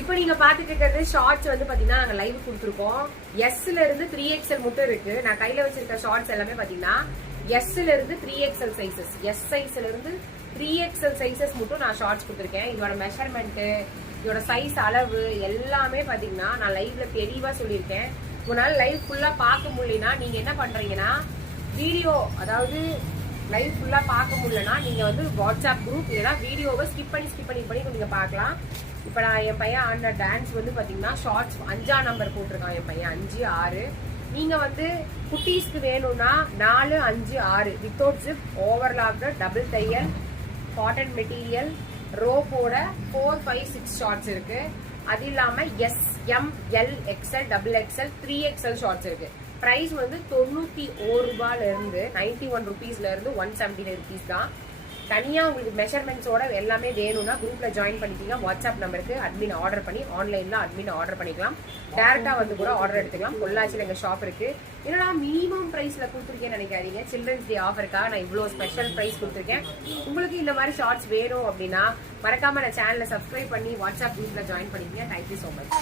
இப்போ நீங்க பாத்துட்டு இருக்கிறது ஷார்ட்ஸ் வந்து பாத்தீங்கன்னா நாங்க லைவ் கொடுத்துருக்கோம். எஸ்ல இருந்து 3XL மட்டும் இருக்கு. நான் கையில வச்சிருக்க ஷார்ட்ஸ் எல்லாமே பாத்தீங்கன்னா எஸ்ல இருந்து 3XL சைசஸ், எஸ் சைஸ்ல இருந்து 3XL சைசஸ் மட்டும் நான் ஷார்ட்ஸ் கொடுத்துருக்கேன். இதோட மெஷர்மெண்ட், இதோட சைஸ், அளவு எல்லாமே பாத்தீங்கன்னா நான் லைவ்ல தெளிவா சொல்லியிருக்கேன். உங்களால லைவ் ஃபுல்லா பார்க்க முடியலனா நீங்க என்ன பண்றீங்கன்னா வீடியோ, அதாவது லைவ் ஃபுல்லா பார்க்க முடியலனா நீங்க வந்து வாட்ஸ்அப் குரூப் இல்லைன்னா வீடியோவை ஸ்கிப் பண்ணி நீங்க பார்க்கலாம். இப்ப நான் என் பையன் ஆண்ட டான்ஸ் வந்து பாத்தீங்கன்னா ஷார்ட்ஸ் 5ஆம் நம்பர் போட்டிருக்கான் என் பையன், 5, 6. நீங்க வந்து குட்டீஸ்க்கு வேணும்னா 4, 5, 6 வித்தவுட் ஜிப், ஓவர்லாப்டு, டபுள் தையல், காட்டன் மெட்டீரியல், ரோப்போட 4, 5, 6 ஷார்ட்ஸ் இருக்கு. அது இல்லாம S, M, L, XL, double XL, 3XL shorts இருக்கு. பிரைஸ் வந்து 91 ரூபாயில இருந்து 91 ருபீஸ்ல இருந்து 175 ருபீஸ் தான். தனியா உங்களுக்கு மெஷர்மெண்ட்ஸோட எல்லாமே வேணும்னா குரூப்ல ஜாயின் பண்ணிட்டீங்க. வாட்ஸ்அப் நம்பருக்கு அட்மின் ஆர்டர் பண்ணி ஆன்லைன்ல அட்மின் ஆர்டர் பண்ணிக்கலாம். டைரக்டா வந்து கூட ஆர்டர் எடுத்துக்கலாம். பொள்ளாச்சியில் எங்க ஷாப் இருக்கு. என்னடா மினிமம் பிரைஸ்ல கொடுத்துருக்கேன்னு நினைக்காதீங்க. சில்ட்ரன்ஸ் டே ஆஃபருக்காக நான் இவ்வளவு ஸ்பெஷல் பிரைஸ் கொடுத்துருக்கேன். உங்களுக்கு இந்த மாதிரி ஷார்ட்ஸ் வேணும் அப்படின்னா மறக்காம நான் சேனலை சப்ஸ்கிரைப் பண்ணி வாட்ஸ்அப் குரூப்ல ஜாயின் பண்ணிக்கங்க. Thank you so much.